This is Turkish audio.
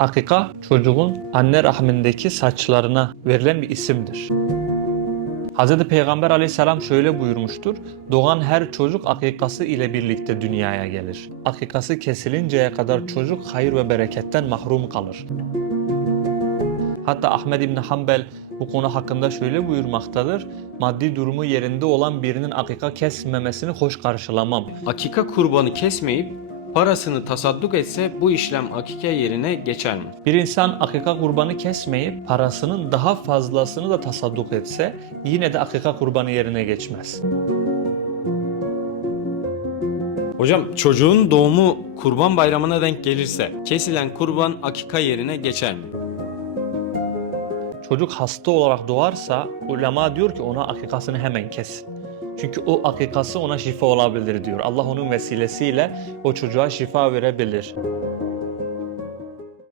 Akika çocuğun anne rahmindeki saçlarına verilen bir isimdir. Hz. Peygamber aleyhisselam şöyle buyurmuştur. Doğan her çocuk akikası ile birlikte dünyaya gelir. Akikası kesilinceye kadar çocuk hayır ve bereketten mahrum kalır. Hatta Ahmed İbni Hanbel bu konu hakkında şöyle buyurmaktadır. Maddi durumu yerinde olan birinin akika kesmemesini hoş karşılamam. Akika kurbanı kesmeyip parasını tasadduk etse bu işlem akike yerine geçer mi? Bir insan akika kurbanı kesmeyip parasının daha fazlasını da tasadduk etse yine de akika kurbanı yerine geçmez. Hocam çocuğun doğumu kurban bayramına denk gelirse kesilen kurban akika yerine geçer mi? Çocuk hasta olarak doğarsa ulema diyor ki ona akikasını hemen kesin. Çünkü o akikası ona şifa olabilir diyor. Allah onun vesilesiyle o çocuğa şifa verebilir.